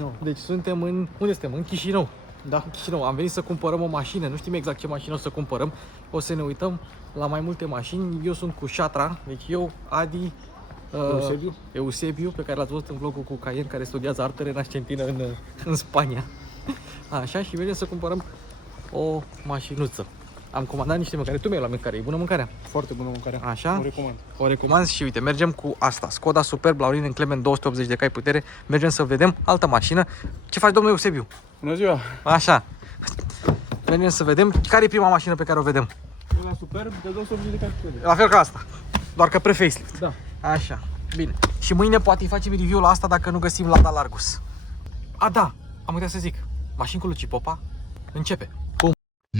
Nu. Deci suntem în... Unde suntem? În Chișinău. Da. În Chișinău. Am venit să cumpărăm o mașină. Nu știm exact ce mașină o să cumpărăm. O să ne uităm la mai multe mașini. Eu sunt cu Șatra. Deci eu, Adi, Eusebiu, pe care l-ați văzut în vlogul cu Cayenne, care studiază artă renascentină în Spania. Așa, și mergem să cumpărăm o mașinuță. Am comandat niște mâncare. Tu mi-ai luat mâncare. E bună mâncarea? Foarte bună mâncarea. Așa? O recomand. O recomand și uite, mergem cu asta. Skoda Superb, Laurin în Clement, 280 de cai putere. Mergem să vedem altă mașină. Ce faci, domnul Eusebiu? Bună ziua! Așa. Mergem să vedem care e prima mașină pe care o vedem. E la Superb de 280 de cai putere. La fel ca asta. Doar că pre-facelift. Da. Așa. Bine. Și mâine poate facem review la asta dacă nu găsim Lada Largus. A, da. Am uitat să zic. Mașini cu Luci Popa începe. Bum.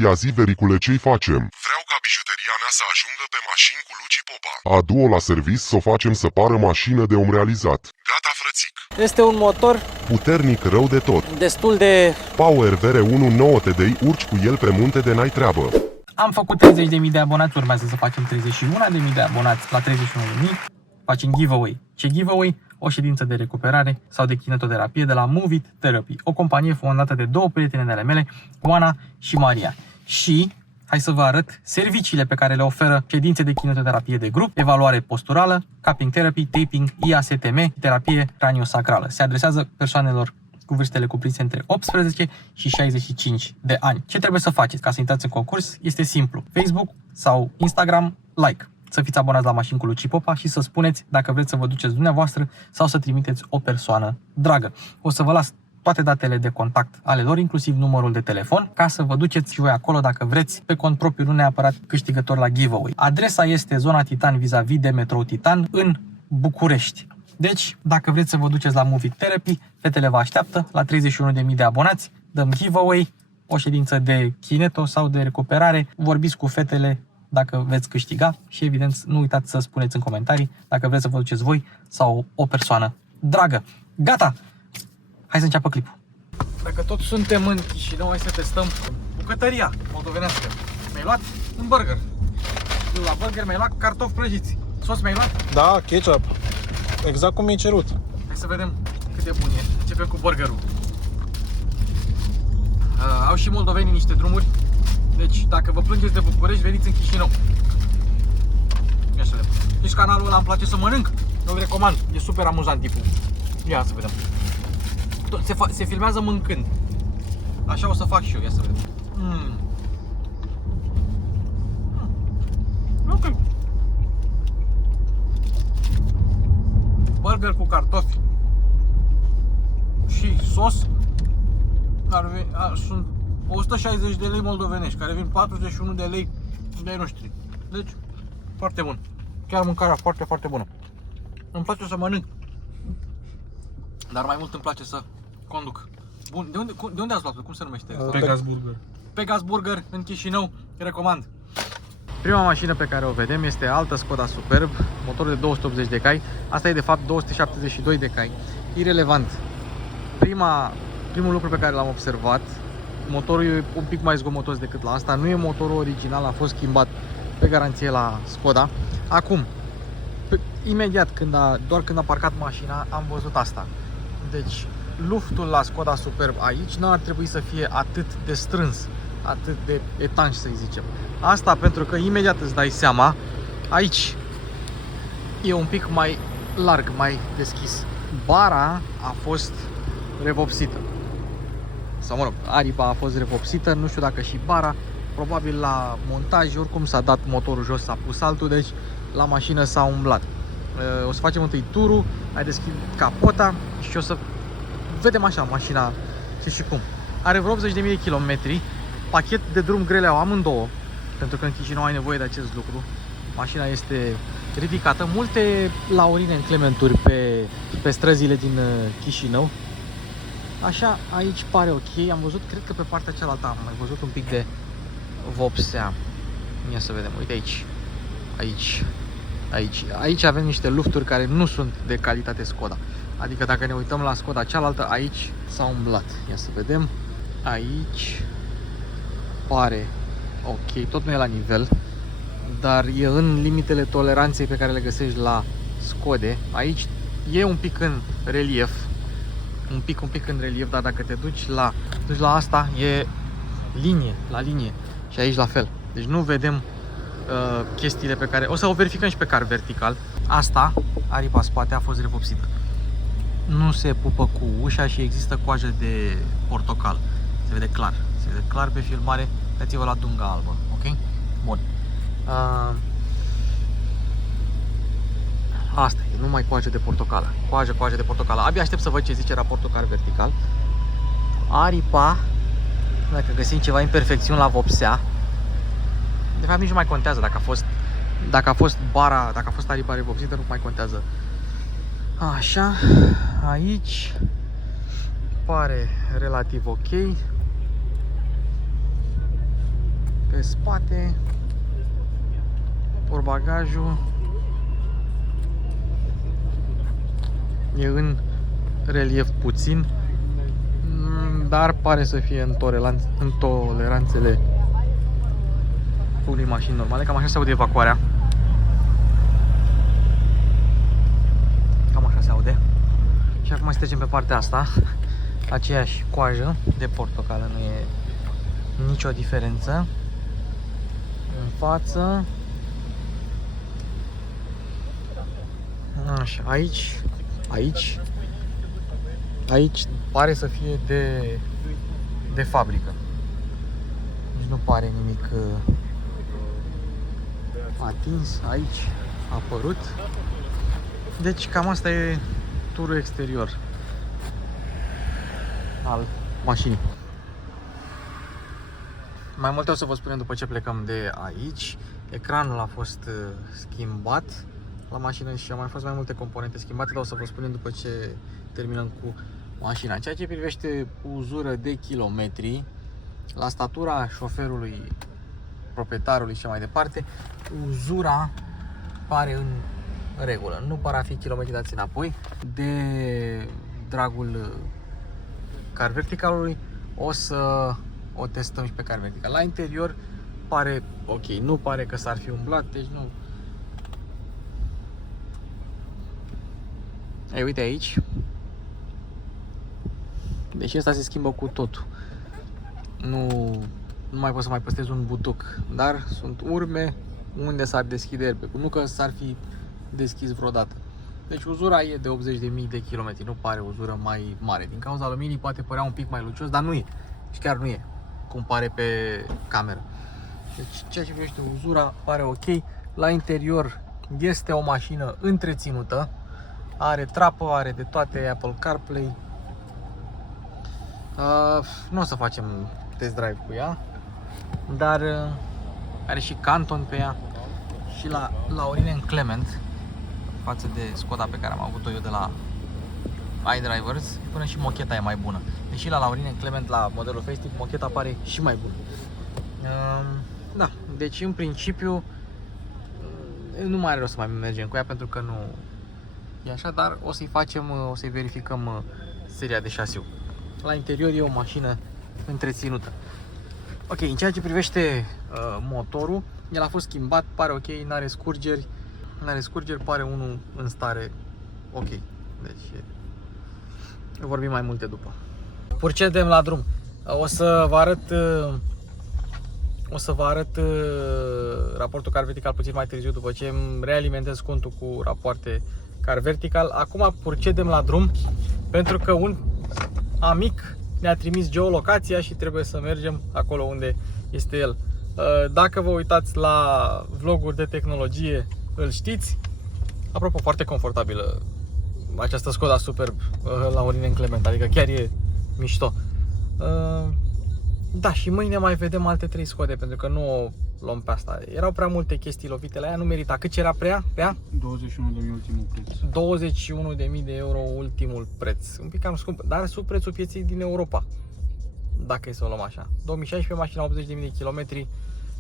Ia zi, vericule, ce-i facem? Vreau ca bijuteria mea să ajungă pe mașini cu Luci Popa. Adu-o la servis să o facem să pară mașină de om realizat. Gata, frățic. Este un motor Puternic rău de tot. destul de... Power VR1 9 TDI, urci cu el pe munte de n-ai treabă. Am făcut 30.000 de abonați, urmează să facem 31.000 de abonați. La 31.000 facem giveaway. Ce giveaway? O ședință de recuperare sau de kinetoterapie de la Move It Therapy, o companie fondată de două prietene ale mele, Oana și Maria. Și hai să vă arăt serviciile pe care le oferă ședințe de kinetoterapie de grup, evaluare posturală, cupping therapy, taping, IASTM, terapie craniosacrală. Se adresează persoanelor cu vârstele cuprinse între 18 și 65 de ani. Ce trebuie să faceți ca să intrați în concurs? Este simplu. Facebook sau Instagram, like. Să fiți abonați la Mașini cu Luci Popa și să spuneți dacă vreți să vă duceți dumneavoastră sau să trimiteți o persoană dragă. O să vă las toate datele de contact ale lor, inclusiv numărul de telefon, ca să vă duceți și voi acolo dacă vreți, pe cont propriu, nu neapărat câștigător la giveaway. Adresa este zona Titan vis-a-vis de metrou Titan în București. Deci, dacă vreți să vă duceți la Movie Therapy, fetele vă așteaptă la 31.000 de abonați, dăm giveaway, o ședință de kineto sau de recuperare, vorbiți cu fetele dacă veți câștiga și evident nu uitați să spuneți în comentarii dacă vreți să vă duceți voi sau o persoană dragă. Gata! Hai să înceapă clipul. Dacă tot suntem în Chișinău, hai să testăm bucătăria moldovenească. Mi-ai luat un burger. La burger mi-ai luat cartofi prăjiți. Sos mi-ai luat? Da, ketchup. Exact cum mi-ai cerut. Hai să vedem cât de bun e. Începem cu burgerul. Au și moldovenii niște drumuri. Deci dacă vă plângeți de București, veniți în Chișinău. Ia să vedem. Deci canalul ăla îmi place să mănânc. Eu îl recomand. E super amuzant tipul. Ia să vedem. Se filmează mâncând. Așa o să fac și eu. Ia să vedem. Ok. Burger cu cartofi și sos. Sunt 160 de lei moldovenești, care vin 41 de lei de ai noștri. Deci, foarte bun. Chiar mâncarea foarte, foarte bună. Îmi place să mănânc, dar mai mult îmi place să conduc. Bun, de unde ați luat? Cum se numește? Pegas Burger. Pegas Burger în Chișinău, recomand. Prima mașină pe care o vedem este altă Skoda Superb, motor de 280 de cai. Asta e de fapt 272 de cai. Irelevant. Primul lucru pe care l-am observat, motorul e un pic mai zgomotos decât la asta. Nu e motorul original, a fost schimbat pe garanție la Skoda. Acum, imediat doar când a parcat mașina, am văzut asta. Deci, luftul la Skoda Superb aici nu ar trebui să fie atât de strâns, atât de etanș, să zicem. Asta pentru că imediat îți dai seama, aici e un pic mai larg, mai deschis. Bara a fost revopsită. Sau mă rog, aripa a fost revopsită, nu știu dacă și bara. Probabil la montaj, oricum s-a dat motorul jos, s-a pus altul, deci la mașină s-a umblat. O să facem întâi turul, hai deschid capota și o să vedem așa mașina ce și cum. Are vreo 80.000 de kilometri, pachet de drum grele au amândouă, pentru că în Chișinău ai nevoie de acest lucru. Mașina este ridicată, multe laurine în Clementuri pe străzile din Chișinău. Așa, aici pare ok. Am văzut, cred că pe partea cealaltă am mai văzut un pic de vopsea. Ia să vedem, uite aici. Aici avem niște lufturi care nu sunt de calitate Skoda. Adică dacă ne uităm la Skoda cealaltă, aici s-a umblat. Ia să vedem. Aici pare ok, tot nu e la nivel, dar e în limitele toleranței pe care le găsești la Skode. Aici e un pic în relief. un pic în relief, dar dacă te duci la asta e linie, la linie și aici la fel. Deci nu vedem chestiile pe care... O să o verificăm și pe car vertical. Asta, aripa spate, a fost revopsită. Nu se pupă cu ușa și există coajă de portocal. Se vede clar. Se vede clar pe filmare. Uitați-vă la dunga albă. Ok? Bun. Asta e, numai coajă de portocală. Coajă de portocală. Abia aștept să văd ce zice raportul car vertical. Aripa, dacă găsim ceva imperfecțiuni la vopsea, de fapt nici nu mai contează dacă a fost aripa revopsită, nu mai contează. Așa, aici pare relativ ok. Pe spate, portbagajul e în relief puțin, dar pare să fie în toleranțele unei mașini normale. Cam așa se aude evacuarea. Cam așa se aude. Și acum să trecem pe partea asta. Aceeași coajă de portocală, nu e nicio diferență. În față. Așa, aici pare să fie de fabrică. Deci nu pare nimic atins. Aici a apărut. Deci cam asta e turul exterior al mașinii. Mai multe o să vă spunem după ce plecăm de aici. Ecranul a fost schimbat la mașină și au mai fost mai multe componente schimbate, dar o să vă spunem după ce terminăm cu mașina. În ceea ce privește uzură de kilometri, la statura șoferului, proprietarului și mai departe, uzura pare în regulă. Nu par a fi kilometri dați înapoi. De dragul car verticalului o să o testăm și pe car vertical. La interior pare ok, nu pare că s-ar fi umblat, deci nu. Ei, uite aici. Deci asta se schimbă cu totul. Nu mai pot să mai păstrez un butuc, dar sunt urme unde s-ar deschide airbag-ul, nu că s-ar fi deschis vreodată. Deci uzura e de 80.000 de kilometri, nu pare uzură mai mare. Din cauza luminii poate părea un pic mai lucios, dar nu e. Și chiar nu e, cum pare pe cameră. Deci ceea ce privește uzura pare ok. La interior este o mașină întreținută. Are trapă, are de toate, Apple CarPlay. Nu o să facem test drive cu ea, dar are și Canton pe ea. Și la Laurinen Clement, față de Skoda pe care am avut-o eu de la iDrivers, până și mocheta e mai bună. Deși la Laurinen Clement, la modelul Facelift, mocheta pare și mai bună. Da, deci în principiu nu mai are rost să mai mergem cu ea, pentru că nu e așa, dar o să-i facem, o să-i verificăm seria de șasiu. La interior e o mașină întreținută. Ok, în ceea ce privește motorul, el a fost schimbat, pare ok, n-are scurgeri, pare unul în stare ok. Deci vorbim mai multe după. Procedem la drum. O să vă arăt raportul car vertical puțin mai târziu, după ce îmi realimentez contul cu rapoarte car vertical. Acum procedem la drum, pentru că un amic ne-a trimis geolocația și trebuie să mergem acolo unde este el. Dacă vă uitați la vloguri de tehnologie, îl știți. Apropo, foarte confortabilă această Skoda Superb Laurinen Clement, adică chiar e mișto. Da, și mâine mai vedem alte 3 Skode, pentru că nu o luăm pe asta. Erau prea multe chestii lovite la ea, nu merita. Cât era prea? 21.000 ultimul preț. 21.000 de euro ultimul preț. Un pic cam scump, dar sub prețul pieței din Europa, dacă e să o luăm așa. 2016, mașina 80.000 de kilometri,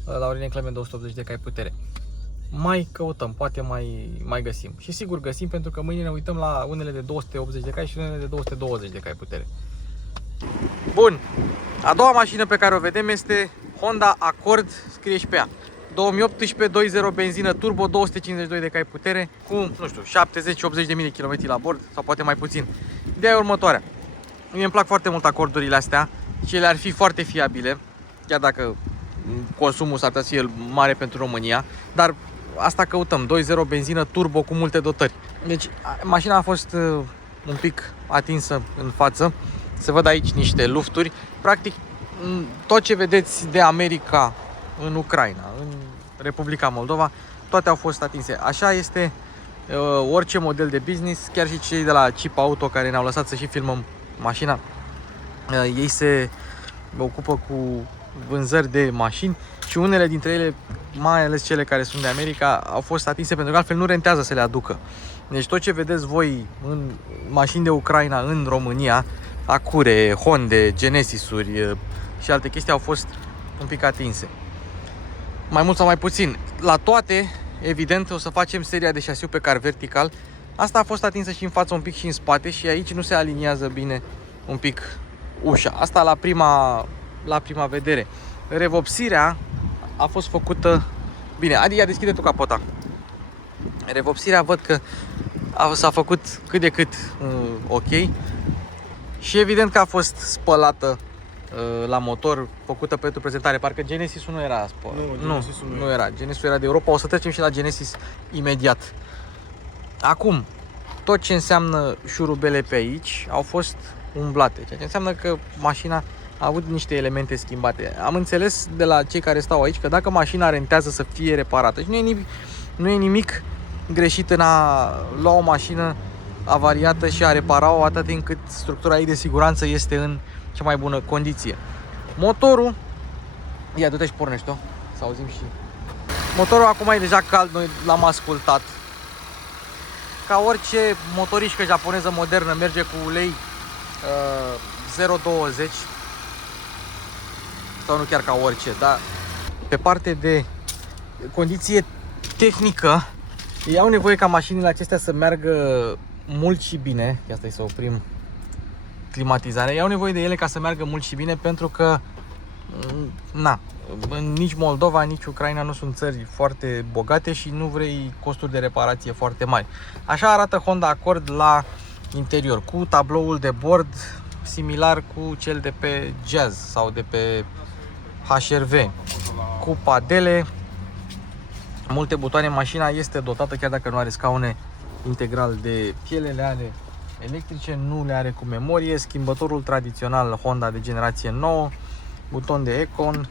Laurinen Clement 280 de cai putere. Mai căutăm, poate mai găsim. Și sigur găsim, pentru că mâine ne uităm la unele de 280 de cai și unele de 220 de cai putere. Bun, a doua mașină pe care o vedem este Honda Accord, scrie și pe ea. 2018 2.0 benzină turbo, 252 de cai putere, cu, nu știu, 70-80.000 de kilometri la bord, sau poate mai puțin. Ideea e următoarea. Mie îmi plac foarte mult acordurile astea și ele ar fi foarte fiabile, chiar dacă consumul s-ar putea să fie mare pentru România, dar asta căutăm, 2.0 benzină turbo cu multe dotări. Deci mașina a fost un pic atinsă în față, se văd aici niște lufturi, practic tot ce vedeți de America în Ucraina, în Republica Moldova, toate au fost atinse. Așa este orice model de business, chiar și cei de la Chip Auto care ne-au lăsat să și filmăm mașina. Ei se ocupă cu vânzări de mașini și unele dintre ele, mai ales cele care sunt de America, au fost atinse pentru că altfel nu rentează să le aducă. Deci tot ce vedeți voi în mașini de Ucraina în România, Acure, Honda, Genesis-uri și alte chestii au fost un pic atinse. Mai mult sau mai puțin. La toate, evident, o să facem seria de șasiu pe car vertical. Asta a fost atinsă și în față un pic și în spate și aici nu se aliniază bine un pic ușa. Asta la prima vedere. Revopsirea a fost făcută bine. Adi, ia deschide tu capota. Revopsirea văd că s-a făcut cât de cât ok. Și evident că a fost spălată la motor, făcută pentru prezentare. Parcă Genesis-ul nu era spălat. Nu era. Genesis-ul era de Europa. O să trecem și la Genesis imediat. Acum, tot ce înseamnă șurubele pe aici au fost umblate, ceea ce înseamnă că mașina a avut niște elemente schimbate. Am înțeles de la cei care stau aici că dacă mașina rentează să fie reparată, și nu e nimic greșit în a lua o mașină avariată și a repara-o atât timp cât structura ei de siguranță este în cea mai bună condiție. Motorul, ia du-te și pornește-o, să auzim și... Motorul acum e deja cald, noi l-am ascultat. Ca orice motorișcă japoneză modernă merge cu ulei 0,20 sau nu chiar ca orice, dar pe parte de condiție tehnică ei au nevoie ca mașinile acestea să meargă mult și bine. Ia stai să oprim climatizarea. Ei au nevoie de ele ca să meargă mult și bine pentru că nici Moldova, nici Ucraina nu sunt țări foarte bogate și nu vrei costuri de reparație foarte mari. Așa arată Honda Accord la interior, cu tabloul de bord similar cu cel de pe Jazz sau de pe HR-V, cu padele, multe butoane. Mașina este dotată, chiar dacă nu are scaune integral de piele, le are electrice, nu le are cu memorie, schimbătorul tradițional Honda de generație 9, buton de Econ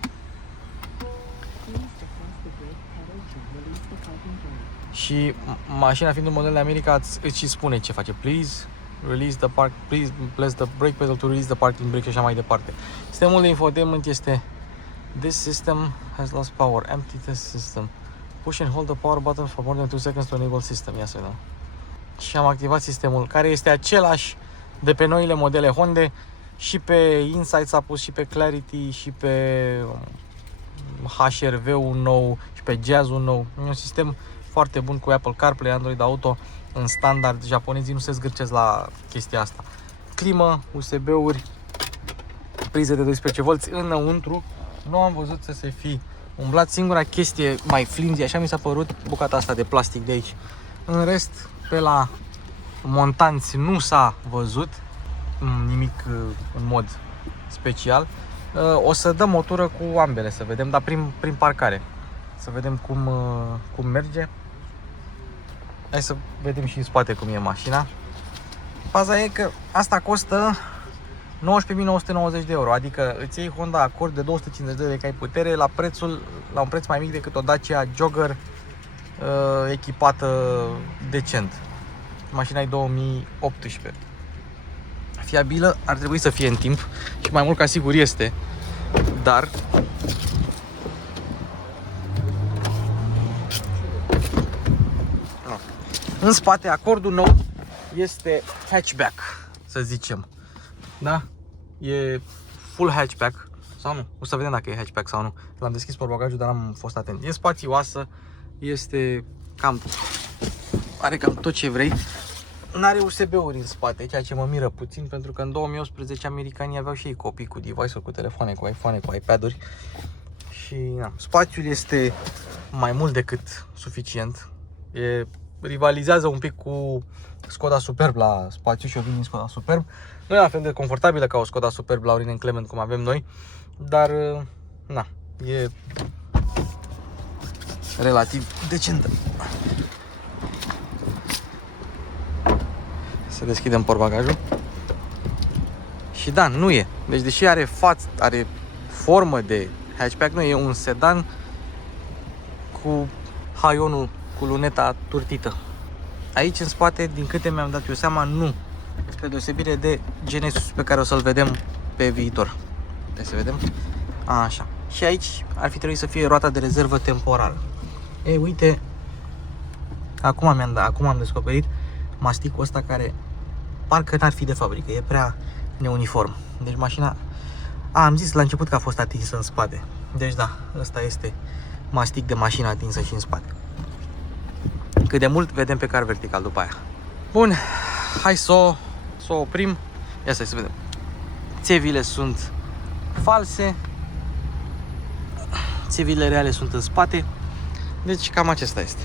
și mașina fiind un model de America îți și spune ce face. Please press the brake pedal to release the parking brake și așa mai departe. Sistemul de infotainment este this system has lost power, empty test system. Push and hold the power button for more than 2 seconds to enable system. Ia să vedem. Și am activat sistemul, care este același de pe noile modele Honda. Și pe Insight s-a pus, și pe Clarity, și pe HR-V-ul nou, și pe Jazz-ul nou. E un sistem foarte bun cu Apple CarPlay, Android Auto în standard. Japonezii nu se zgârcesc la chestia asta. Climă, USB-uri, prize de 12V înăuntru. Nu am văzut să se fi umblat. Singura chestie mai flimsy, așa mi s-a părut, bucata asta de plastic de aici. În rest, pe la montanți nu s-a văzut nimic în mod special. O să dăm o tură cu ambele, să vedem, dar prin parcare. Să vedem cum merge. Hai să vedem și în spate cum e mașina. Faza e că asta costă 19.990 de euro, adică îți iei Honda Accord de 250 de cai putere la un preț mai mic decât o Dacia Jogger echipată decent. Mașina e 2018. Fiabilă ar trebui să fie în timp și mai mult ca sigur este, dar în spate Acordul nou este hatchback, să zicem. Da? E full hatchback sau nu? O să vedem dacă e hatchback sau nu. L-am deschis portbagajul, dar n-am fost atent. E spațioasă, are cam tot ce vrei. N-are USB-uri în spate, ceea ce mă miră puțin, pentru că în 2018 americanii aveau și ei copii cu device-uri, cu telefoane, cu iPhone, cu iPad-uri. Și spațiul este mai mult decât suficient. E rivalizează un pic cu Skoda Superb la spațiu și o vin din Skoda Superb. Nu e la fel de confortabilă ca o Skoda Superb la Laurinen Clement cum avem noi, dar na, e relativ decentă. Să deschidem portbagajul. Și da, nu e. Deci deși are are formă de hatchback, nu e un sedan cu haionul cu luneta turtită. Aici în spate, din câte mi-am dat eu seama, nu. Spre deosebire de Genesis pe care o să-l vedem pe viitor. Hai să vedem. Așa. Și aici ar fi trebuit să fie roata de rezervă temporară. Ei, uite, acum am descoperit masticul ăsta care parcă n-ar fi de fabrică, e prea neuniform. Deci mașina, am zis la început că a fost atinsă în spate. Deci da, ăsta este mastic de mașină atinsă și în spate. Cât de mult vedem pe car vertical după aia. Bun, hai să o oprim. Ia să vedem. Țevile sunt false. Țevile reale sunt în spate. Deci cam acesta este.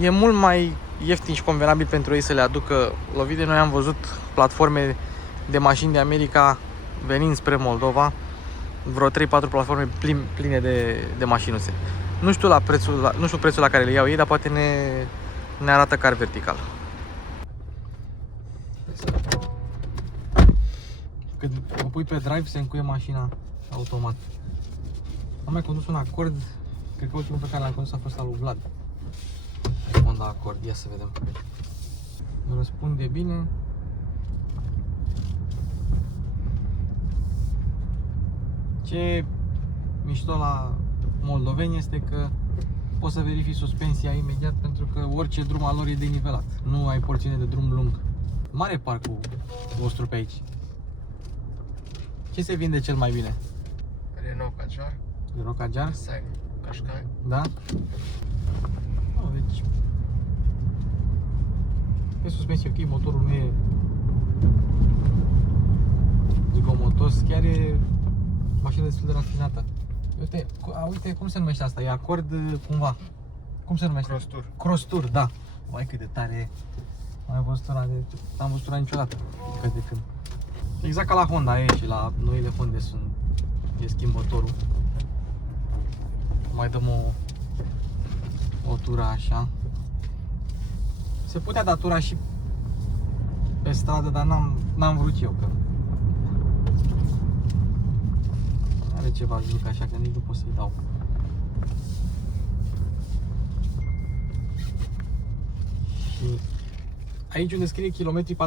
E mult mai ieftin și convenabil pentru ei să le aducă lovite. Noi am văzut platforme de mașini de America venind spre Moldova, vreo 3-4 platforme pline de mașinuțe. Nu știu prețul la care le iau ei, dar poate ne arată car vertical. Când o pui pe drive, se încuie mașina automat. Am mai condus un Accord, cred că ultimul pe care l-am condus a fost al lui Vlad. Honda Accord, ia să vedem. Răspunde bine. Ce mișto la moldoveni este că poți să verifici suspensia imediat, pentru că orice drum al lor e denivelat. Nu ai porțiune de drum lung. Mare parcul vostru pe aici. Ce se vinde cel mai bine? Renault Kadjar. Renault Kadjar? Qashqai. Da? Oh, deci pe suspensie ok, motorul nu e zigomotos, chiar e mașină destul de rafinată. Uite cum se numește asta, e Accord cumva. Cum se numește? Cross Tour. Cross Tour, da. Vai cât de tare e. N-am văzut una niciodată. Cât de când. Exact ca la Honda e și la noile Honda e schimbătorul. Mai dăm o tură așa. Se putea da tura și pe stradă, dar n-am vrut eu, că are ceva zic așa, că nici nu pot să-i dau. Și aici unde scrie kilometri 41.000,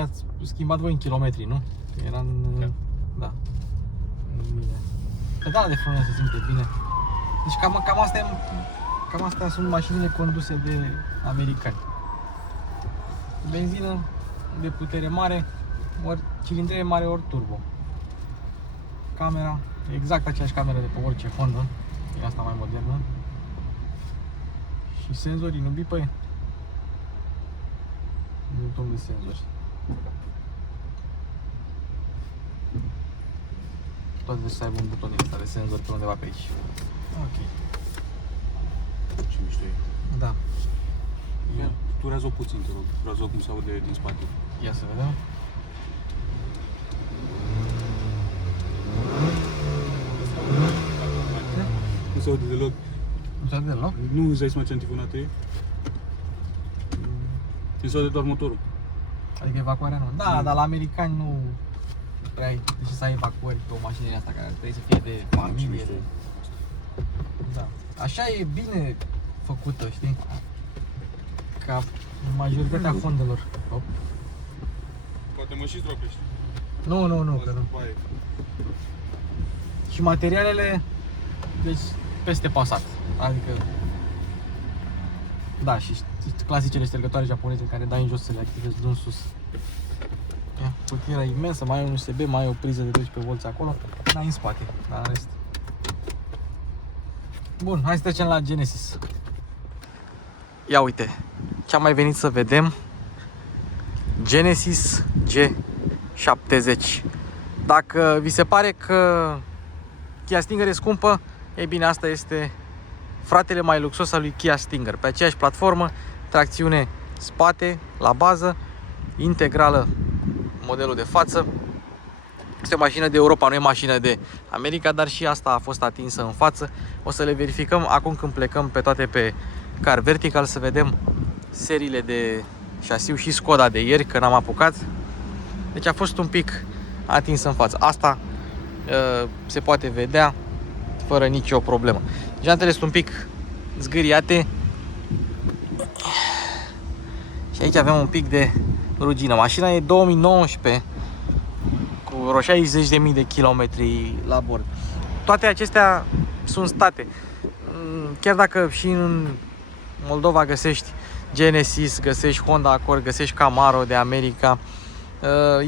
ați schimbat voi în kilometri, nu? Era în... Da. Bine. Pedala de frână se simte bine. Deci cam astea sunt mașinile conduse de americani. Benzină de putere mare, ori cilindrire mare, ori turbo. Camera, exact aceeași cameră de pe orice Honda, e asta mai modernă. Și senzorii, nu bipăi? Buton de senzori. Toate să aibă un buton ăsta de senzor pe undeva pe aici. Ok. Ce mișto e. Da. Ia, turează-o puțin, te rog. Turează-o cum se aude din spate. Ia să vedem. Nu se aude deloc. Nu se aude deloc? Nu îți dai seama ce antifonată e? Se aude doar motorul. Adică evacuarea nu. Da, dar la americani nu prea ai de ce să ai evacuări pe o mașină asta care trebuie să fie de familie. Da. Așa e bine făcută, știi? Ca majoritatea Hondelor. Poate mă și zdropești. Nu, că nu. Și materialele, deci peste Passat. Adică, da, și clasicele ștergătoare japoneze în care dai în jos să le activezi din sus. Ia, cutiera imensă, mai ai un USB, mai ai o priză de 12 V acolo, n-ai în spate, dar în rest. Bun, hai să trecem la Genesis. Ia uite, ce am mai venit să vedem. Genesis G70. Dacă vi se pare că Kia Stinger e scumpă, ei bine, asta este fratele mai luxos al lui Kia Stinger. Pe aceeași platformă, tracțiune spate, la bază, integrală, modelul de față. Este o mașină de Europa, nu e mașină de America, dar și asta a fost atinsă în față. O să le verificăm acum când plecăm pe toate pe Car Vertical, să vedem seriile de șasiu și Skoda de ieri, că n-am apucat. Deci a fost un pic atinsă în față. Asta se poate vedea fără nicio problemă. Jantele sunt un pic zgâriate. Și aici avem un pic de rugină. Mașina e 2019 cu vreo 60.000 de kilometri la bord. Toate acestea sunt state. Chiar dacă și în Moldova găsești Genesis, găsești Honda Accord, găsești Camaro de America,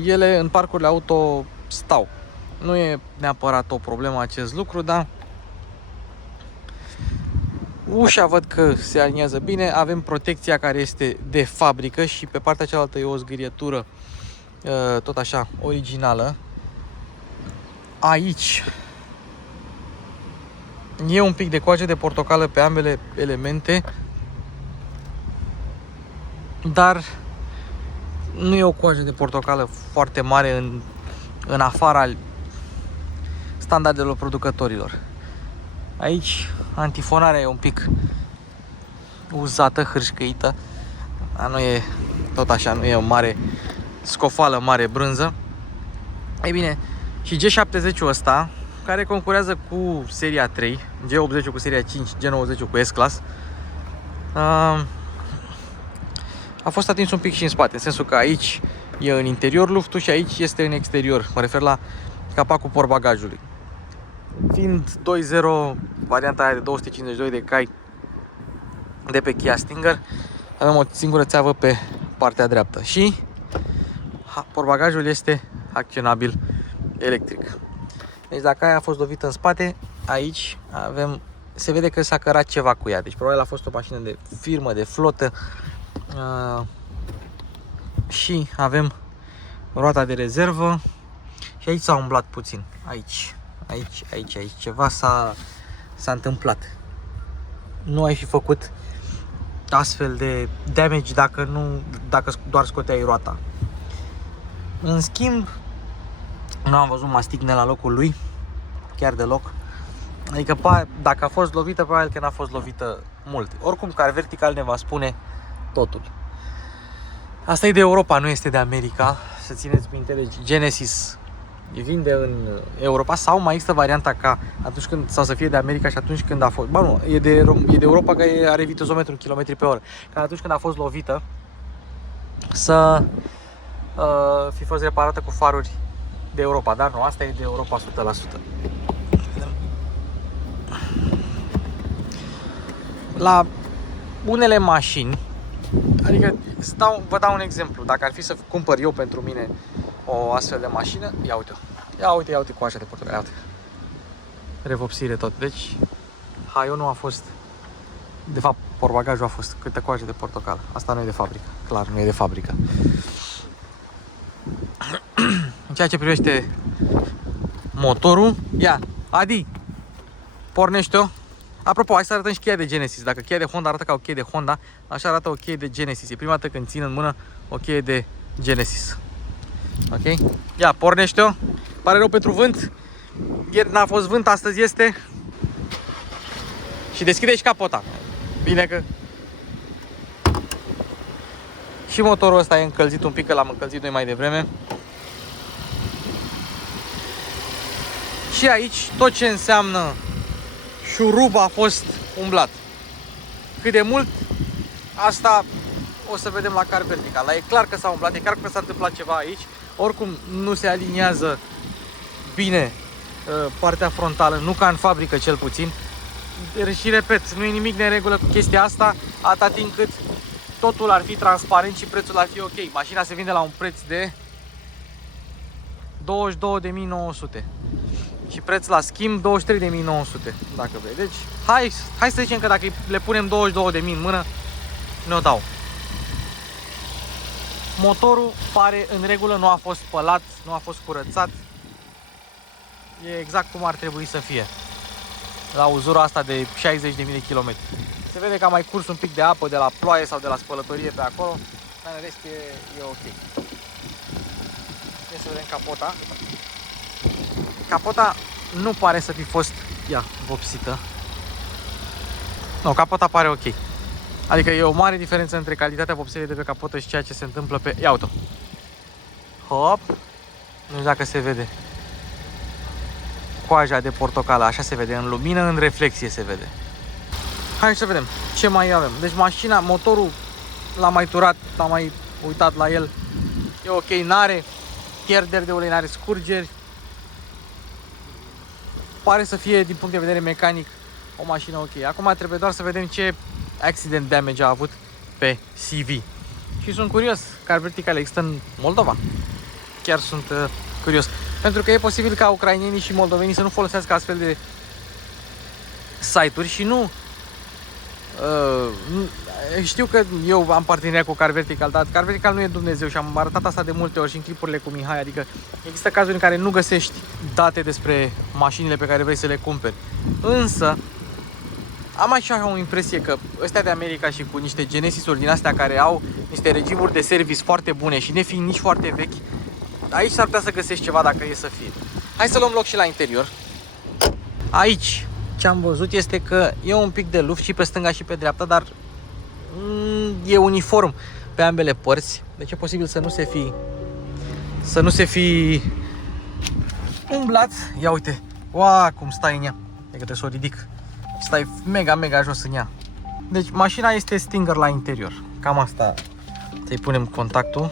ele în parcurile auto stau. Nu e neapărat o problemă acest lucru, dar ușa văd că se aliniază bine. Avem protecția care este de fabrică și pe partea cealaltă e o zgârietură tot așa originală. Aici e un pic de coajă de portocală pe ambele elemente, dar nu e o coajă de portocală foarte mare în afara standardelor producătorilor. Aici antifonarea e un pic uzată, hârșcăită, dar nu e tot așa, nu e o mare scofală, mare brânză. Ei bine, și G70-ul ăsta, care concurează cu seria 3, G80 cu seria 5, G90 cu S-Class, a fost atins un pic și în spate, în sensul că aici e în interior luftul și aici este în exterior. Mă refer la capacul portbagajului. Fiind 2.0, varianta aia de 252 de cai de pe Kia Stinger, avem o singură țeavă pe partea dreaptă și portbagajul este acționabil electric. Deci dacă aia a fost lovită în spate, aici avem, se vede că s-a cărat ceva cu ea. Deci probabil a fost o mașină de firmă, de flotă. Și avem roata de rezervă și aici s-a umblat puțin. Aici ceva s-a întâmplat. Nu ai fi făcut astfel de damage dacă doar scoteai roata. În schimb, nu am văzut mastigne la locul lui, chiar deloc. Adică dacă a fost lovită, probabil că n-a fost lovită mult. Oricum, Car Vertical ne va spune totul. Asta e de Europa, nu este de America. Să țineți minte, deci Genesis vinde în Europa sau mai există varianta ca atunci când, sau să fie de America și atunci când a fost, nu, e de Europa că are vitozometru în kilometri pe oră. Ca atunci când a fost lovită să fi fost reparată cu faruri de Europa, dar nu, asta e de Europa 100%. La unele mașini, adică vă dau un exemplu, dacă ar fi să cumpăr eu pentru mine o astfel de mașină, ia uite coaja de portocală, ia uite. Revopsire tot, deci haiul nu a fost, de fapt portbagajul a fost câte coaje de portocală, asta nu e de fabrică, clar nu e de fabrică. În ceea ce privește motorul, ia, Adi, pornește-o. Apropo, hai să arătăm și cheia de Genesis. Dacă cheia de Honda arată ca o cheie de Honda, așa arată o cheie de Genesis. E prima dată când țin în mână o cheie de Genesis. Ok? Ia, pornește-o. Pare rău pentru vânt. Ieri n-a fost vânt, astăzi este. Și deschide și capota. Bine că... Și motorul ăsta e încălzit un pic, că l-am încălzit noi mai devreme. Și aici tot ce înseamnă șurub a fost umblat. Cât de mult, asta o să vedem la Car Vertical. Dar e clar că s-a umblat, e clar că s-a întâmplat ceva aici. Oricum nu se aliniază bine partea frontală, nu ca în fabrică cel puțin. Și repet, nu e nimic de regulă cu chestia asta, atâta timp cât totul ar fi transparent și prețul ar fi ok. Mașina se vinde la un preț de 22.900 și preț la schimb 23.900, dacă vrei. Deci hai să zicem că dacă le punem 22.000 în mână, ne-o dau. Motorul pare în regulă, nu a fost spălat, nu a fost curățat. E exact cum ar trebui să fie. la uzura asta de 60.000 de kilometri. Se vede că a mai curs un pic de apă de la ploaie sau de la spălătorie pe acolo, dar în rest e ok. Hai să vedem capota. Capota nu pare să fi fost, ia, vopsită. Nu, capota pare ok. Adică e o mare diferență între calitatea vopselei de pe capotă și ceea ce se întâmplă pe... Ia uite. Hop. Nu știu dacă se vede. Coaja de portocală, așa se vede, în lumină, în reflexie se vede. Hai să vedem ce mai avem. Deci mașina, motorul l-am mai turat, l-am mai uitat la el. E ok, n-are pierderi de ulei, n-are scurgeri. Pare să fie, din punct de vedere mecanic, o mașină ok. Acum trebuie doar să vedem ce accident damage a avut pe CV. Și sunt curios, car verticale există în Moldova. Chiar sunt curios. Pentru că e posibil ca ucrainenii și moldovenii să nu folosească astfel de site-uri și nu... știu că eu am parteneriat cu Car Vertical, dar Car Vertical nu e Dumnezeu și am arătat asta de multe ori și în clipurile cu Mihai. Adică există cazuri în care nu găsești date despre mașinile pe care vrei să le cumperi. Însă am așa o impresie că ăstea de America și cu niște Genesis-uri din astea care au niște regimuri de service foarte bune și nefiind nici foarte vechi, aici s-ar putea să găsești ceva dacă e să fie. Hai să luăm loc și la interior. Aici ce am văzut este că e un pic de luft și pe stânga și pe dreapta, dar e uniform pe ambele părți. Deci e posibil să nu se fi umblat. Ia uite, uaa, cum stai în ea. E că trebuie să o ridic. Stai mega jos în ea. Deci mașina este Stinger la interior. Cam asta. Să-i punem contactul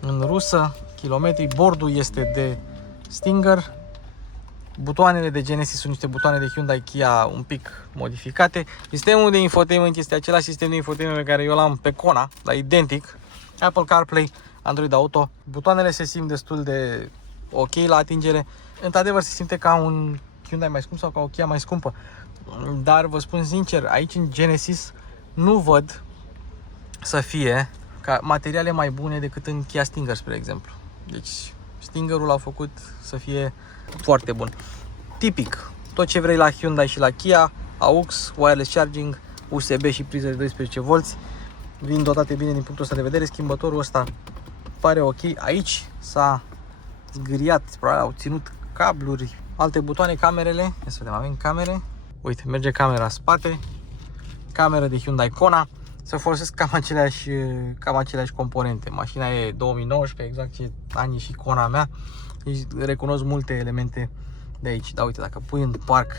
în rusă, kilometri. Bordul este de Stinger. Butoanele de Genesis sunt niște butoane de Hyundai Kia un pic modificate. Sistemul de infotainment este același sistem de infotainment pe care eu l-am pe Kona, dar identic. Apple CarPlay, Android Auto. Butoanele se simt destul de ok la atingere. Într-adevăr se simte ca un Hyundai mai scump sau ca o Kia mai scumpă. Dar vă spun sincer, aici în Genesis nu văd să fie ca materiale mai bune decât în Kia Stinger, spre exemplu. Deci Stingerul l-au făcut să fie foarte bun. Tipic, tot ce vrei la Hyundai și la Kia, AUX, wireless charging, USB și priză de 12V. Vin dotate bine din punctul ăsta de vedere. Schimbătorul ăsta pare ok. Aici s-a zgâriat, probabil au ținut cabluri, alte butoane, camerele. Ia să vedem, avem camere. Uite, merge camera spate, cameră de Hyundai Kona. Se folosesc cam aceleași componente. Mașina e 2019, exact ce ani și Kona mea. Deci recunosc multe elemente de aici. Da, uite, dacă pui în parc,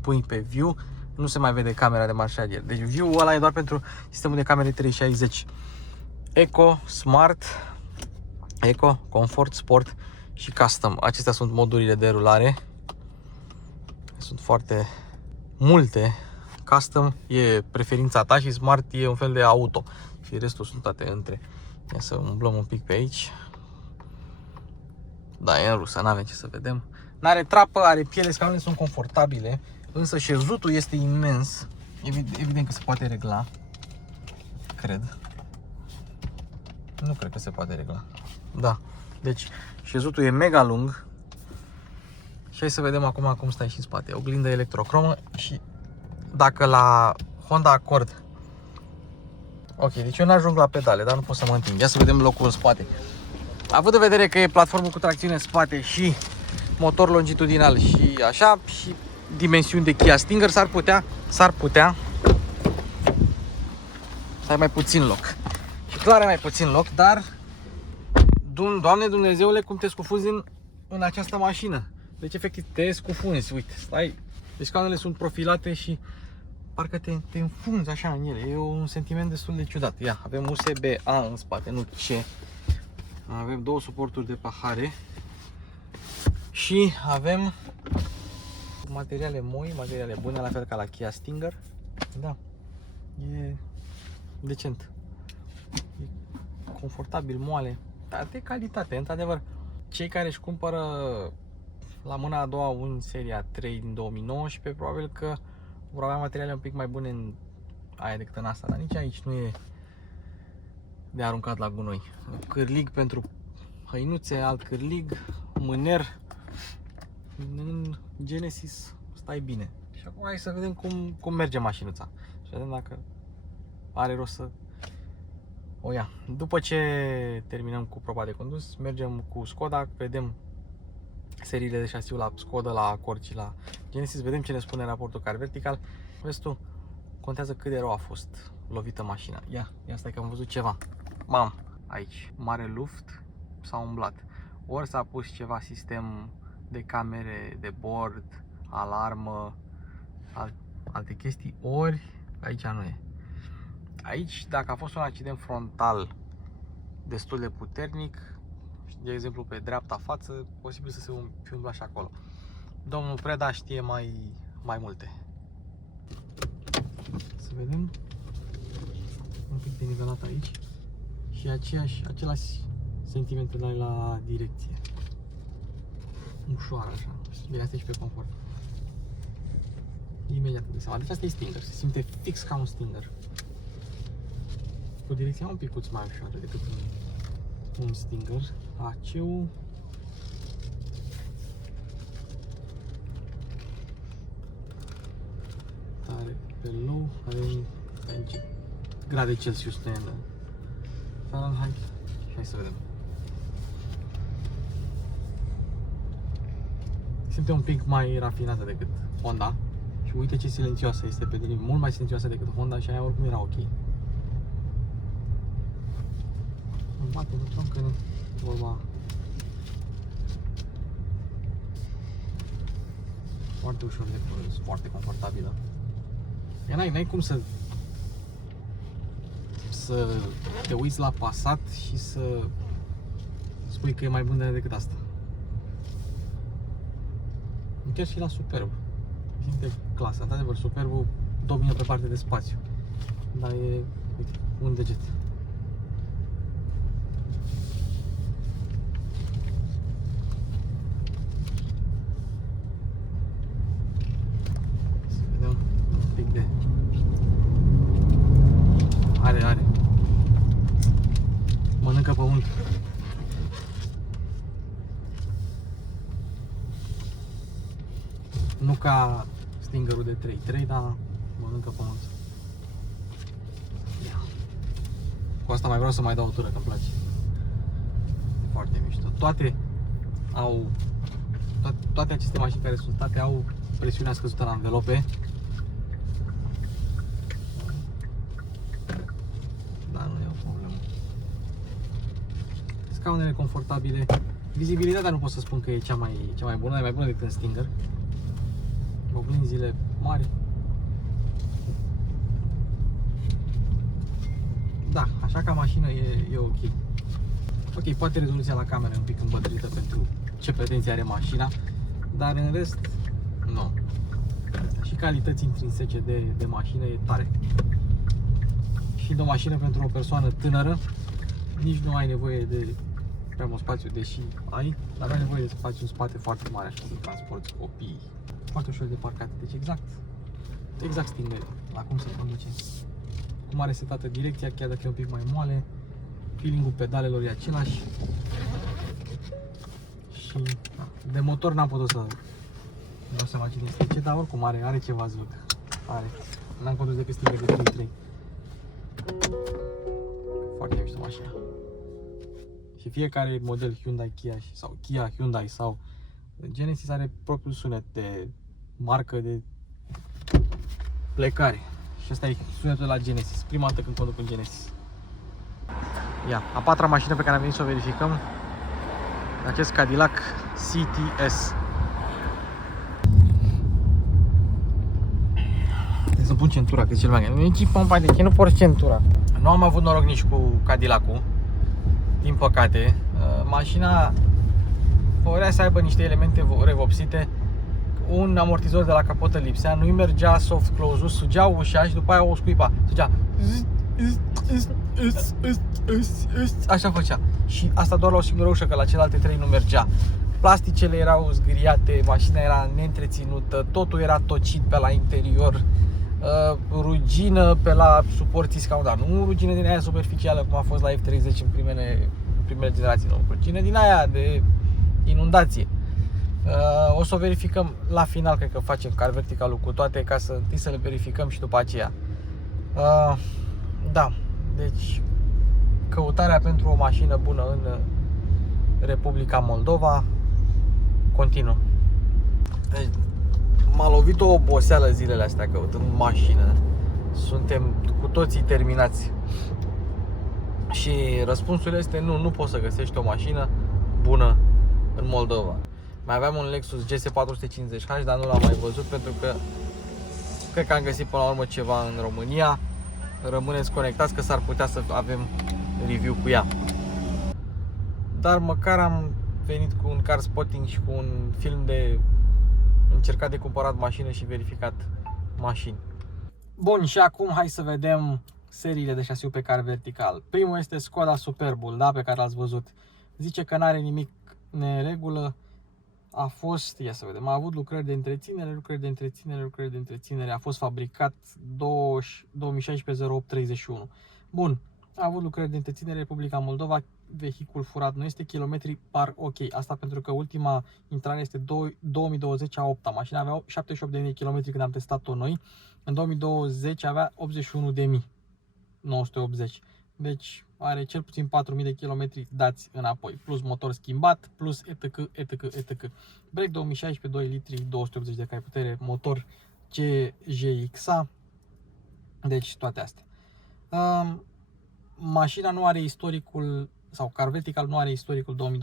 pui pe view, nu se mai vede camera de marșadier. Deci view-ul ăla e doar pentru sistemul de camere 360. Eco, Smart, Eco, Comfort, Sport și Custom. Acestea sunt modurile de rulare. Sunt foarte multe. Custom e preferința ta și Smart e un fel de auto. Și restul sunt toate între. Ia să umblăm un pic pe aici. Da, e în rusă, n-avem ce să vedem. N-are trapă, are piele, scaunele sunt confortabile. Însă șezutul este imens. Evident că se poate regla. Cred. Nu cred că se poate regla. Da, deci șezutul e mega lung. Și hai să vedem acum cum stai și în spate. Oglindă electrocromă și dacă la Honda Accord. Ok, deci eu n-ajung la pedale, dar nu pot să mă întind. Ia să vedem locul în spate. Având în vedere că e platformă cu tracțiune în spate și motor longitudinal și așa, și dimensiuni de Kia Stinger, s-ar putea să ai mai puțin loc. Și clar ai mai puțin loc, dar Doamne Dumnezeule, cum te scufunzi în această mașină. Deci efectiv te scufunzi, uite, stai. Deci scaunele sunt profilate și parcă te înfunzi așa în ele. E un sentiment destul de ciudat. Ia, avem USB-A în spate, nu C. Avem două suporturi de pahare și avem materiale moi, materiale bune, la fel ca la Kia Stinger. Da, e decent, e confortabil, moale, dar de calitate, într-adevăr. Cei care își cumpără la mâna a doua un seria 3 din 2019, probabil că vor avea materiale un pic mai bune în aia decât în asta, dar nici aici nu e de aruncat la gunoi. Cârlig pentru hăinuțe, alt cârlig, mâner. În Genesis stai bine. Și acum hai să vedem cum merge mașinuța. Și vedem dacă are rost să o ia. După ce terminăm cu proba de condus, mergem cu Skoda, vedem seriile de șasiu la Skoda, la Accord și la Genesis, vedem ce ne spune raportul car vertical. Vezi tu, contează cât de rău a fost lovită mașina. Ia stai că am văzut ceva. Mam, aici, mare luft, s-a umblat. Ori s-a pus ceva sistem de camere de bord, alarmă, alte chestii, ori aici nu e. Aici, dacă a fost un accident frontal destul de puternic, de exemplu pe dreapta față, posibil să se fi umblat și acolo. Domnul Preda știe mai multe. Să vedem. Un pic de nivelat aici. Și același sentimente la direcție. Ușoară așa. Bine, asta e și pe confort. Imediat de seama. Deci asta e Stinger. Se simte fix ca un Stinger. Cu direcția un picuț mai ușoară decât un Stinger. AC-ul tare pe low, avem grade Celsius în Fahrenheit. Hai să vedem. Simte un pic mai rafinată decât Honda. Și uite ce silențioasă este pe denim, mult mai silențioasă decât Honda și aia oricum era ok. Îmi bate în că nu vorba. Foarte ușor de condus, foarte confortabilă. N-ai cum să te uiți la Passat și să spui că e mai bun decât asta. Chiar și la Superb. Simte clasă, într-adevăr, Superbul domină pe partea de spațiu. Dar e, uite, un deget. Să vedem un pic de... Are. Mănâncă pământ. Nu ca Stingerul de 3.3, dar mănâncă pământ. Cu asta mai vreau să mai dau o tură, că-mi place. Foarte mișto. Toate aceste mașini care sunt state au presiunea scăzută în anvelope. Dar nu e o problemă. Scaunele confortabile. Vizibilitatea nu pot să spun că e cea mai bună, e mai bună decât în Stinger. Oglinzile mari. Da, așa ca mașină e ok. Ok, poate rezoluția la cameră e un pic îmbătrânită pentru ce pretenții are mașina, dar în rest, nu. Și calități intrinsece de mașină e tare. Și de o mașină pentru o persoană tânără, nici nu ai nevoie de prea mult spațiu, deși ai, dar ai nevoie de spațiu în spate foarte mare, așa să transporti copiii. Foarte ușor de parcat, deci exact Stinger, la cum se conduce. Cum are setată direcția, chiar dacă e un pic mai moale, feeling-ul pedalelor e același. Și de motor n-am putut să dau seama cine este ce, dar oricum are ceva zvâc. N-am condus decât Stinger de 3.3. Foarte mișto mașina. Și fiecare model Hyundai, Kia, Hyundai sau Genesis are propriul sunet de marcă de plecare. Și asta e sunetul la Genesis. Prima dată când conduc un Genesis. Ia, a patra mașină pe care am venit să o verificăm. Acest Cadillac CTS. Trebuie să pun centura, că e cel mai greu. Nici pompa de ce nu porți centura. Nu am avut noroc nici cu Cadillac-ul. Din păcate, mașina părea să aibă niște elemente revopsite. Un amortizor de la capotă lipsea, nu-i mergea soft close-ul, sugea ușa și după aia o scuipa. Sugea. Așa făcea. Și asta doar la o singură ușă, că la celelalte trei nu mergea. Plasticele erau zgâriate, mașina era neîntreținută, totul era tocit pe la interior. Rugină pe la suporții scaun, dar nu rugină din aia superficială cum a fost la F30 în primele generații, nu, rugină din aia de inundație. O să o verificăm la final, cred că facem car verticalul cu toate, ca să întâi să le verificăm și după aceea. Da, deci căutarea pentru o mașină bună în Republica Moldova continuă. Deci, m-a lovit o oboseală zilele astea căutând mașină. Suntem cu toții terminați. Și răspunsul este nu poți să găsești o mașină bună în Moldova. Mai aveam un Lexus GS450H, dar nu l-am mai văzut pentru că cred că am găsit până la urmă ceva în România. Rămâneți conectați că s-ar putea să avem review cu ea. Dar măcar am venit cu un car spotting și cu un film de încercat de cumpărat mașină și verificat mașini. Bun, și acum hai să vedem seriile de șasiu pe car vertical. Primul este Skoda Superbul, da, pe care l-ați văzut. Zice că n-are nimic neregulă. A fost, ia să vedem, a avut lucrări de întreținere, a fost fabricat 2016-08-31. Bun, a avut lucrări de întreținere Republica Moldova, vehicul furat nu este, kilometri par ok. Asta pentru că ultima intrare este 2020 a 8-a. Mașina avea 78.000 de km când am testat-o noi. În 2020 avea 81.980. Deci are cel puțin 4.000 de km dați înapoi. Plus motor schimbat, plus etc. Brake 2016, 2 litri, 280 de cai putere, motor GJXA. Deci toate astea. Mașina nu are istoricul, sau car vertical nu are istoricul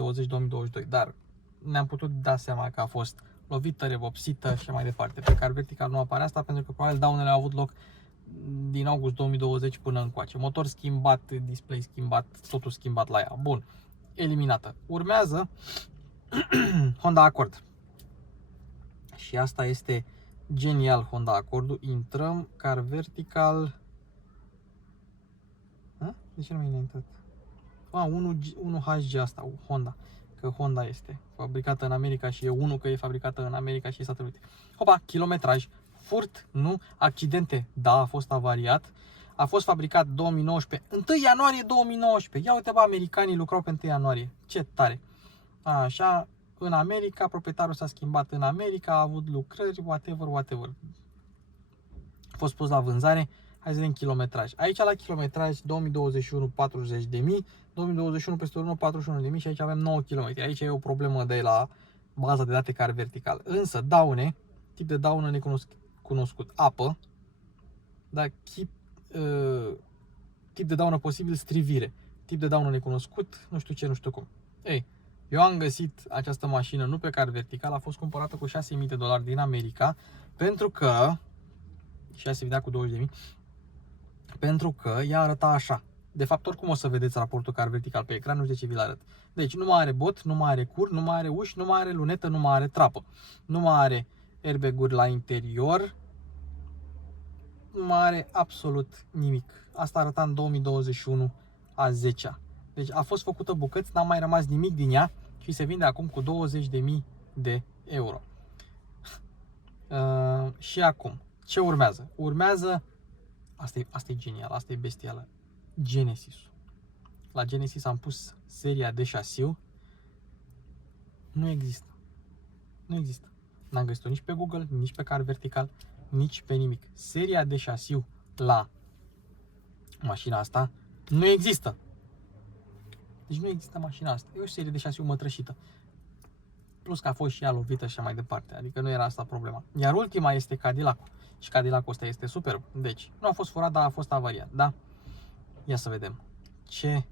2020-2022, dar ne-am putut da seama că a fost lovită, revopsită și mai departe. Pe car vertical nu apare asta pentru că probabil daunele au avut loc din august 2020 până încoace. Motor schimbat, display schimbat, totul schimbat la ea. Bun, eliminată. Urmează Honda Accord. Și asta este genial, Honda Accord-ul. Intrăm, car vertical. De ce nu mi-a intrat? 1HG asta, Honda. Că Honda este fabricată în America și e 1 că e fabricată în America și Statele Unite. Hopa, kilometraj, furt, nu, accidente, da, a fost avariat. A fost fabricat 2019, 1 ianuarie 2019. Ia uite, bă, americanii lucrau pe 1 ianuarie. Ce tare. Așa, în America, proprietarul s-a schimbat în America, a avut lucrări, whatever. A fost pus la vânzare. Hai să vedem kilometraj. Aici la kilometraj 2021 40.000, 2021 peste 1 41.000 și aici avem 9 km. Aici e o problemă de la baza de date car vertical. Însă daune, tip de daună necunoscut, apă, da, tip de daună posibil strivire, tip de daună necunoscut, nu știu ce, nu știu cum. Ei, eu am găsit această mașină nu pe car vertical, a fost cumpărată cu $6.000 din America, pentru că 6.000 cu 20.000. Pentru că ea arăta așa. De fapt, oricum o să vedeți raportul car vertical pe ecran, nu știu de ce vi-l arăt. Deci nu mai are bot, nu mai are cur, nu mai are uși, nu mai are lunetă, nu mai are trapă. Nu mai are airbag-uri la interior. Nu mai are absolut nimic. Asta arăta în 2021 a 10-a. Deci a fost făcută bucăți, n-a mai rămas nimic din ea și se vinde acum cu 20.000 de euro. Și acum, ce urmează? Urmează, asta e genial, asta e bestială, Genesis-ul. La Genesis am pus seria de șasiu. Nu există. Nu există. N-am găsit-o nici pe Google, nici pe car vertical, nici pe nimic. Seria de șasiu la mașina asta nu există. Deci nu există mașina asta. E o serie de șasiu mătrășită. Plus că a fost și ea lovită și așa mai departe. Adică nu era asta problema. Iar ultima este Cadillac-ul. Și Cadillac-ul ăsta este superb. Deci, nu a fost furat, dar a fost avariat. Da? Ia să vedem. Ce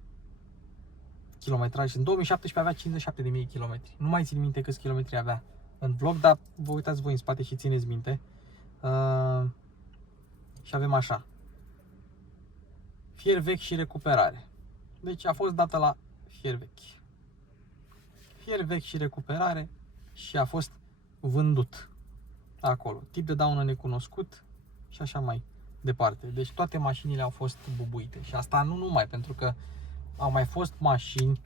kilometraj. În 2017 avea 57.000 de kilometri. Nu mai țin minte câți kilometri avea în vlog, dar vă uitați voi în spate și țineți minte. Și avem așa. Fier vechi și recuperare. Deci a fost dată la fier vechi. Fier vechi și recuperare și a fost vândut acolo. Tip de daună necunoscut și așa mai departe. Deci toate mașinile au fost bubuite. Și asta nu numai, pentru că au mai fost mașini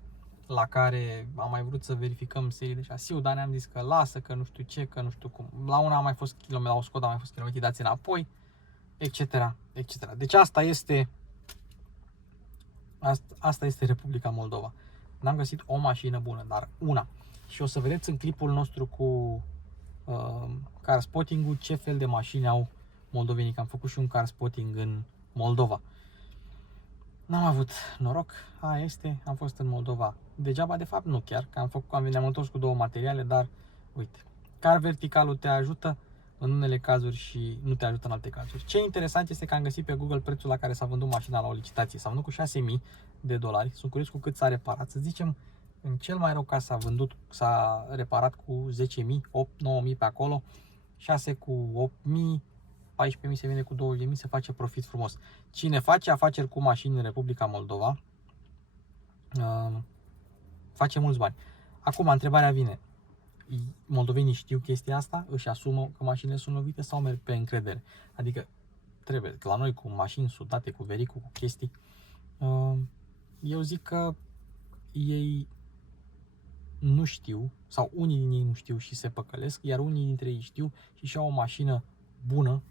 la care am mai vrut să verificăm serii de șasiu, dar ne-am zis că lasă, că nu știu ce, că nu știu cum. La una a mai fost kilometri, la o Skoda a mai fost kilometri dați înapoi, etc. etc. Deci asta este Republica Moldova. N-am găsit o mașină bună, dar una. și o să vedeți în clipul nostru cu car spotting-ul ce fel de mașini au moldovenii, că am făcut și un car spotting în Moldova. N-am avut noroc, aia este, am fost în Moldova degeaba, de fapt nu chiar, că ne-am întors cu 2 materiale, dar uite, car verticalul te ajută în unele cazuri și nu te ajută în alte cazuri. Ce interesant este că am găsit pe Google prețul la care s-a vândut mașina la o licitație, s-a vândut cu $6.000, sunt curios cu cât s-a reparat, să zicem, în cel mai rău caz s-a reparat cu 10.000, 8-9.000 pe acolo, 6 cu 8.000, 14.000 se vinde cu 20.000, se face profit frumos. Cine face afaceri cu mașini în Republica Moldova, face mulți bani. Acum, întrebarea vine. Moldovenii știu chestia asta? Își asumă că mașinile sunt lovite sau merg pe încredere? Adică, trebuie, că la noi cu mașini sudate, cu vericul, cu chestii, eu zic că ei nu știu, sau unii din ei nu știu și se păcălesc, iar unii dintre ei știu și și-au o mașină bună,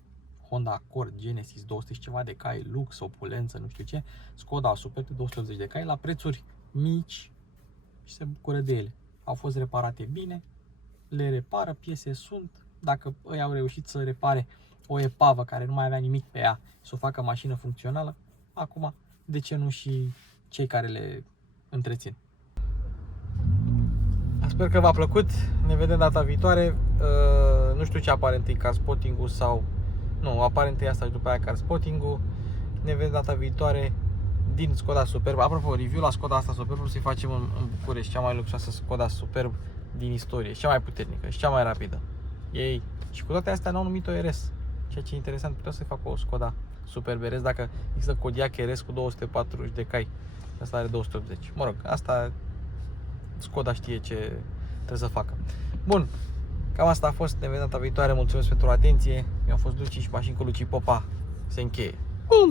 Honda Accord, Genesis, 200 și ceva de cai, lux, opulență, nu știu ce, Skoda Superb, 280 de cai, la prețuri mici și se bucură de ele. Au fost reparate bine, le repară, piese sunt, dacă ei au reușit să repare o epavă care nu mai avea nimic pe ea, să o facă mașină funcțională, acum, de ce nu și cei care le întrețin? Sper că v-a plăcut, ne vedem data viitoare, nu știu ce apare întâi, car spotting-ul sau... Nu, apare întâi asta și după aia car spotting-ul. Ne vedem data viitoare din Skoda Superb. Apropo, review la Skoda asta Superb o să-i facem în București, cea mai luxoasă Skoda Superb din istorie, cea mai puternică și cea mai rapidă. Ei, și cu toate astea n-au numit-o RS, ceea ce e interesant, puteau să-i facă o Skoda Superb RS dacă există Kodiaq RS cu 240 de cai. Asta are 280. Mă rog, asta Skoda știe ce trebuie să facă. Bun, cam asta a fost, ne vedem data viitoare, mulțumesc pentru atenție. Eu am fost Luci și Mașini cu Luci Popa se încheie.